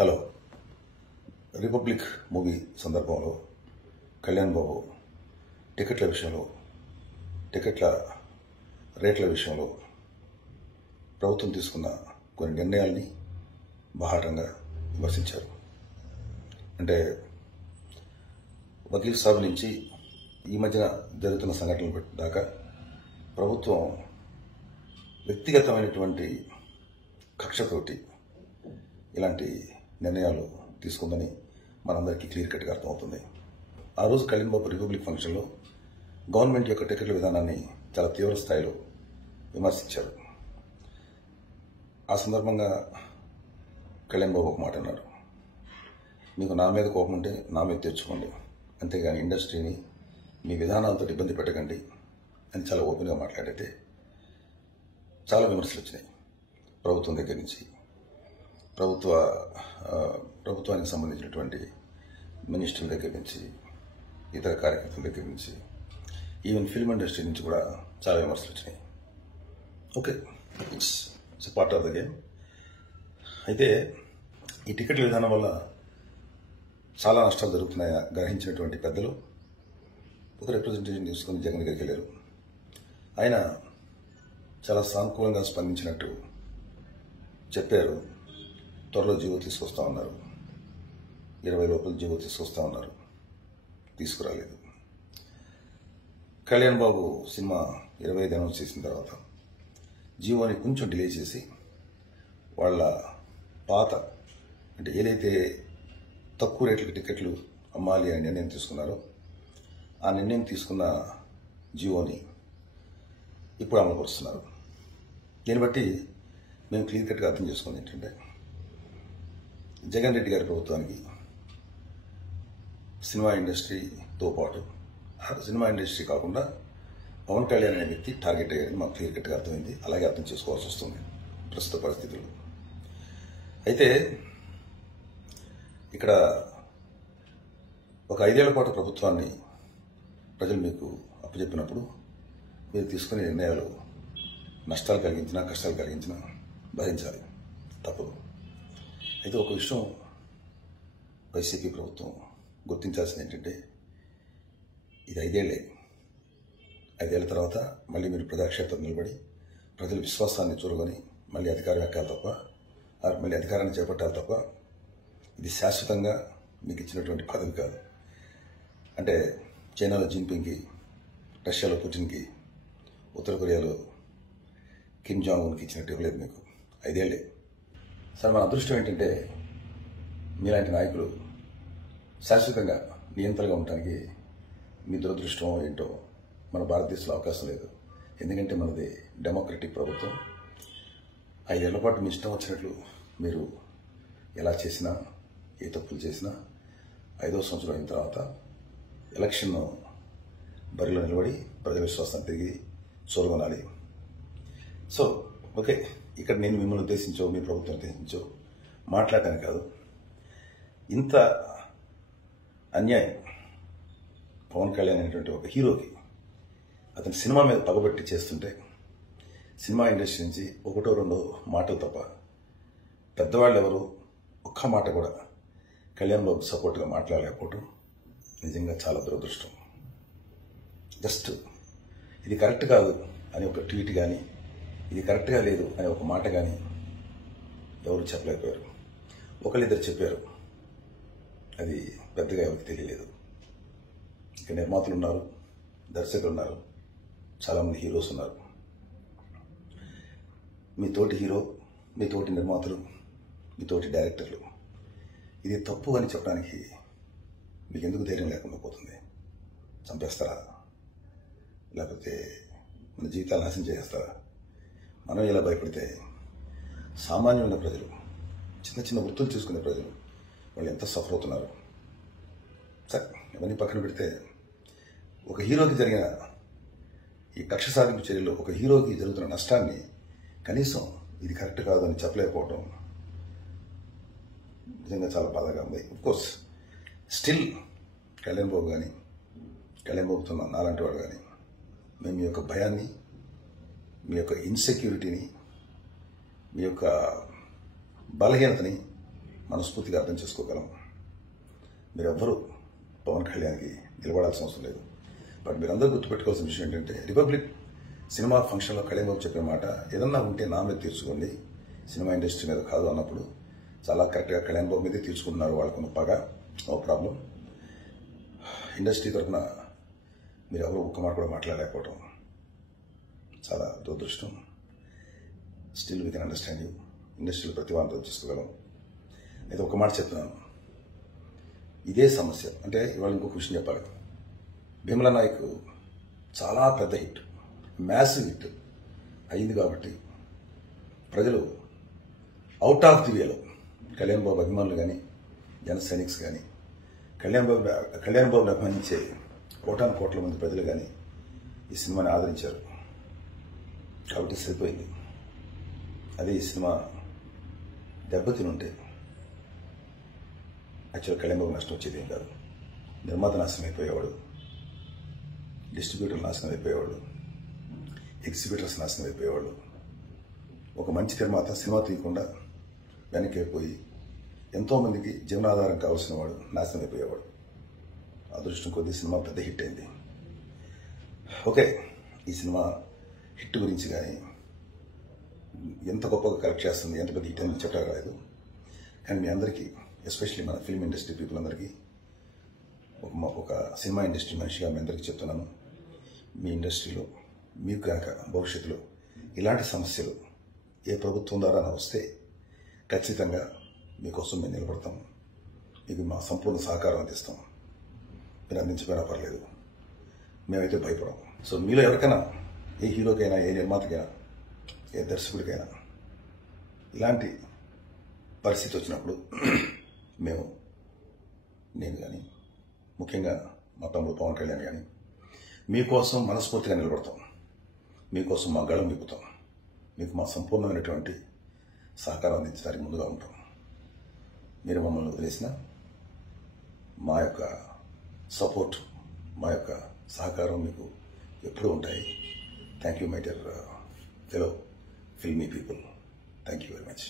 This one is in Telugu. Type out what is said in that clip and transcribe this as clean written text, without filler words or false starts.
హలో. రిపబ్లిక్ మూవీ సందర్భంలో కళ్యాణ్ బాబు టికెట్ల విషయంలో, టికెట్ల రేట్ల విషయంలో ప్రభుత్వం తీసుకున్న కొన్ని నిర్ణయాల్ని బాహాటంగా విమర్శించారు. అంటే వకీల్ సాబ్ నుంచి ఈ మధ్యన జరుగుతున్న సంఘటనలు దాకా ప్రభుత్వం వ్యక్తిగతమైనటువంటి కక్షతోటి ఇలాంటి నిర్ణయాలు తీసుకుందని మనందరికీ క్లియర్ కట్గా అర్థమవుతుంది. ఆ రోజు కళ్యాణ్ బాబు రిపబ్లిక్ ఫంక్షన్లో గవర్నమెంట్ యొక్క టికెట్ల విధానాన్ని చాలా తీవ్ర స్థాయిలో విమర్శించారు. ఆ సందర్భంగా కళ్యాణ్ బాబు ఒక మాట అన్నారు, మీకు నా మీద కోపం ఉంటే నా మీద తెచ్చుకోండి, అంతేగాని ఇండస్ట్రీని మీ విధానాలతో ఇబ్బంది పెట్టకండి అని చాలా ఓపెన్గా మాట్లాడితే చాలా విమర్శలు వచ్చినాయి. ప్రభుత్వం దగ్గర నుంచి, ప్రభుత్వానికి సంబంధించినటువంటి మినిస్టర్ల దగ్గర నుంచి, ఇతర కార్యకర్తల దగ్గర నుంచి, ఈవెన్ ఫిల్మ్ ఇండస్ట్రీ నుంచి కూడా చాలా విమర్శలు వచ్చినాయి. Okay, it's part of the game. అయితే ఈ టికెట్ల విధానం వల్ల చాలా నష్టాలు జరుగుతున్నాయని గ్రహించినటువంటి పెద్దలు ఒక రిప్రజెంటేషన్ తీసుకుని జగన్ దగ్గరికి వెళ్ళారు. ఆయన చాలా సానుకూలంగా స్పందించినట్టు చెప్పారు. త్వరలో జీవో తీసుకొస్తా ఉన్నారు, 20 లోపల జీవో తీసుకొస్తా ఉన్నారు, తీసుకురాలేదు. కళ్యాణ్ బాబు సినిమా 25 అనౌన్స్ చేసిన తర్వాత జీవోని కొంచెం డిలే చేసి వాళ్ళ పాత అంటే ఏదైతే తక్కువ రేట్లకి టికెట్లు అమ్మాలి అని నిర్ణయం తీసుకున్నారో ఆ నిర్ణయం తీసుకున్న జీవోని ఇప్పుడు అమలుపరుస్తున్నారు. దీన్ని బట్టి మేము క్లియర్ కట్గా అర్థం చేసుకుంది ఏంటంటే, జగన్ రెడ్డి గారి ప్రభుత్వానికి సినిమా ఇండస్ట్రీతో పాటు సినిమా ఇండస్ట్రీ కాకుండా పవన్ కళ్యాణ్ అనే వ్యక్తి టార్గెట్ అయ్యారని మాకు క్లియర్ కట్గా అర్థమైంది. అలాగే అర్థం చేసుకోవాల్సి వస్తుంది ప్రస్తుత పరిస్థితుల్లో. అయితే ఇక్కడ ఒక 5 ఏళ్ల పాటు ప్రభుత్వాన్ని ప్రజలు మీకు అప్పచెప్పినప్పుడు మీరు తీసుకునే నిర్ణయాలు నష్టాలు కలిగించినా కష్టాలు కలిగించినా భరించాలి, తప్పదు. అయితే ఒక విషయం వైసీపీ ప్రభుత్వం గుర్తించాల్సింది ఏంటంటే, ఇది 5 ఏళ్లే. 5 ఏళ్ల తర్వాత మళ్ళీ మీరు ప్రజాక్షేత్రం నిలబడి ప్రజల విశ్వాసాన్ని చూరగొని మళ్ళీ అధికారం ఎక్కాలి తప్ప, మళ్ళీ అధికారాన్ని చేపట్టాలి తప్ప, ఇది శాశ్వతంగా మీకు ఇచ్చినటువంటి పదవి కాదు. అంటే చైనాలో జిన్పింగ్కి, రష్యాలో పుటిన్కి, ఉత్తర కొరియాలో కిమ్ జాంగ్ ఉన్కి ఇచ్చినట్టు ఇవ్వలేదు మీకు. 5 ఏళ్లే. సరే, మన అదృష్టం ఏంటంటే మీలాంటి నాయకులు శాశ్వతంగా నియంత్రణగా ఉండటానికి మీ దురదృష్టం ఏంటో మన భారతదేశంలో అవకాశం లేదు. ఎందుకంటే మనది డెమోక్రటిక్ ప్రభుత్వం. 5 ఏళ్ల పాటు మీ ఇష్టం వచ్చినట్లు మీరు ఎలా చేసినా, ఏ తప్పులు చేసినా 5వ సంవత్సరం అయిన తర్వాత ఎలక్షన్ బరిలో నిలబడి ప్రజల విశ్వాసాన్ని తిరిగి చూరగొనాలి. సో ఓకే, ఇక్కడ నేను మిమ్మల్ని ఉద్దేశించో మీ ప్రభుత్వం ఉద్దేశించో మాట్లాడటానికి కాదు. ఇంత అన్యాయం పవన్ కళ్యాణ్ అనేటువంటి ఒక హీరోకి అతని సినిమా మీద పగబట్టి చేస్తుంటే సినిమా ఇండస్ట్రీ నుంచి 1-2 మాటలు తప్ప పెద్దవాళ్ళు ఎవరు ఒక్క మాట కూడా కళ్యాణ్ బాబు సపోర్ట్గా మాట్లాడలేకపోవటం నిజంగా చాలా దురదృష్టం. జస్ట్ ఇది కరెక్ట్ కాదు అని ఒక ట్వీట్ కానీ, ఇది కరెక్ట్గా లేదు అనే ఒక మాట కానీ ఎవరు చెప్పలేకపోయారు. ఒకళ్ళిద్దరు చెప్పారు, అది పెద్దగా ఎవరికి తెలియలేదు. ఇక నిర్మాతలు ఉన్నారు, దర్శకులు ఉన్నారు, చాలామంది హీరోస్ ఉన్నారు. మీ తోటి హీరో, మీ తోటి నిర్మాతలు, మీ తోటి డైరెక్టర్లు ఇది తప్పు అని చెప్పడానికి మీకు ఎందుకు ధైర్యం లేకుండా పోతుంది? చంపేస్తారా? లేకపోతే మన జీవితాలు నాశనం చేస్తారా? మనం ఇలా భయపడితే సామాన్యమైన ప్రజలు, చిన్న చిన్న వృత్తులు చూసుకునే ప్రజలు వాళ్ళు ఎంత సఫర్ అవుతున్నారు. సరే, ఇవన్నీ పక్కన పెడితే ఒక హీరోకి జరిగిన ఈ కక్ష సాధింపు చర్యలో ఒక హీరోకి జరుగుతున్న నష్టాన్ని కనీసం ఇది కరెక్ట్ కాదు అని చెప్పలేకపోవడం నిజంగా చాలా బాధగా ఉంది. అఫ్కోర్స్ స్టిల్ కళ్యాణ్ బాబు కానీ, కళ్యాణ్ బాబుతో నాలాంటి వాడు కానీ మేము మీ యొక్క భయాన్ని, మీ యొక్క ఇన్సెక్యూరిటీని, మీ యొక్క బలహీనతని మనస్ఫూర్తిగా అర్థం చేసుకోగలం. మీరెవ్వరూ పవన్ కళ్యాణ్కి నిలబడాల్సిన అవసరం లేదు. బట్ మీరందరూ గుర్తుపెట్టుకోవాల్సిన విషయం ఏంటంటే, రిపబ్లిక్ సినిమా ఫంక్షన్లో కళ్యాణ్ బాబు చెప్పే మాట, ఏదన్నా ఉంటే నా మీద తీర్చుకోండి, సినిమా ఇండస్ట్రీ మీద కాదు అన్నప్పుడు చాలా కరెక్ట్గా కళ్యాణ్ బాబు మీదే తీర్చుకుంటున్నారు. వాళ్ళకున్న పగ, నో ప్రాబ్లం. ఇండస్ట్రీ తరఫున మీరు ఎవరు ఒక్క మాట కూడా మాట్లాడలేకపోవడం చాలా దురదృష్టం. Still we can understand you. ఇండస్ట్రీలో ప్రతి వారిని చేసుకోగలం. అయితే ఒక మాట చెప్తున్నాను, ఇదే సమస్య. అంటే ఇవాళ ఇంకొక విషయం చెప్పాలి. భీమలా నాయక్ చాలా పెద్ద హిట్, మ్యాసివ్ హిట్ అయింది కాబట్టి ప్రజలు అవుట్ ఆఫ్ ది వేలో కళ్యాణ్ బాబు అభిమానులు కానీ, జన సైనిక్స్ కానీ, కళ్యాణ్ బాబుని అభిమానించే కోటాను కోట్ల మంది ప్రజలు కానీ ఈ సినిమాని ఆదరించారు. కాబట్టి సరిపోయింది. అదే ఈ సినిమా దెబ్బతిని ఉంటే యాక్చువల్ కళ్యాణ్ బాబు నష్టం వచ్చేది ఏం కాదు. నిర్మాత నాశనం అయిపోయేవాడు, డిస్ట్రిబ్యూటర్ నాశనం అయిపోయేవాడు, ఎగ్జిబిటర్స్ నాశనం అయిపోయేవాడు. ఒక మంచి నిర్మాత సినిమా తీయకుండా వెనక్కి అయిపోయి ఎంతోమందికి జీవనాధారం కావాల్సిన వాడు నాశనం అయిపోయేవాడు. అదృష్టం కొద్దీ సినిమా పెద్ద హిట్ అయింది. ఓకే, ఈ సినిమా హిట్ గురించి కానీ, ఎంత గొప్పగా కలెక్ట్ చేస్తుంది, ఎంత పెద్ద హిట్ అని చెప్పలేదు. కానీ మీ అందరికీ, ఎస్పెషల్లీ మన ఫిల్మ్ ఇండస్ట్రీ పీపుల్ అందరికీ, ఒక సినిమా ఇండస్ట్రీ మనిషిగా మీ అందరికీ చెప్తున్నాను, మీ ఇండస్ట్రీలో మీకు కనుక భవిష్యత్తులో ఇలాంటి సమస్యలు ఏ ప్రభుత్వం ద్వారా వస్తే ఖచ్చితంగా మీకోసం మేము నిలబడతాం. మీకు మా సంపూర్ణ సహకారం అందిస్తాం. మీరు అందించకపోయినా పర్లేదు, మేమైతే భయపడం. సో మీలో ఎవరికైనా, ఏ హీరోకైనా, ఏ నిర్మాతకైనా, ఏ దర్శకుడికైనా ఇలాంటి పరిస్థితి వచ్చినప్పుడు నేను కానీ, ముఖ్యంగా మా తమ్ముడు పవన్ కళ్యాణ్ కానీ మీకోసం మనస్ఫూర్తిగా నిలబడతాం. మీకోసం మా గళం విప్పుతాం. మీకు మా సంపూర్ణమైనటువంటి సహకారం అందించడానికి ముందుగా ఉంటాం. మీరు మమ్మల్ని వదిలేసిన మా యొక్క సపోర్ట్, మా యొక్క సహకారం మీకు ఎప్పుడూ ఉంటాయి. Thank you my dear fellow filmy people. Thank you very much.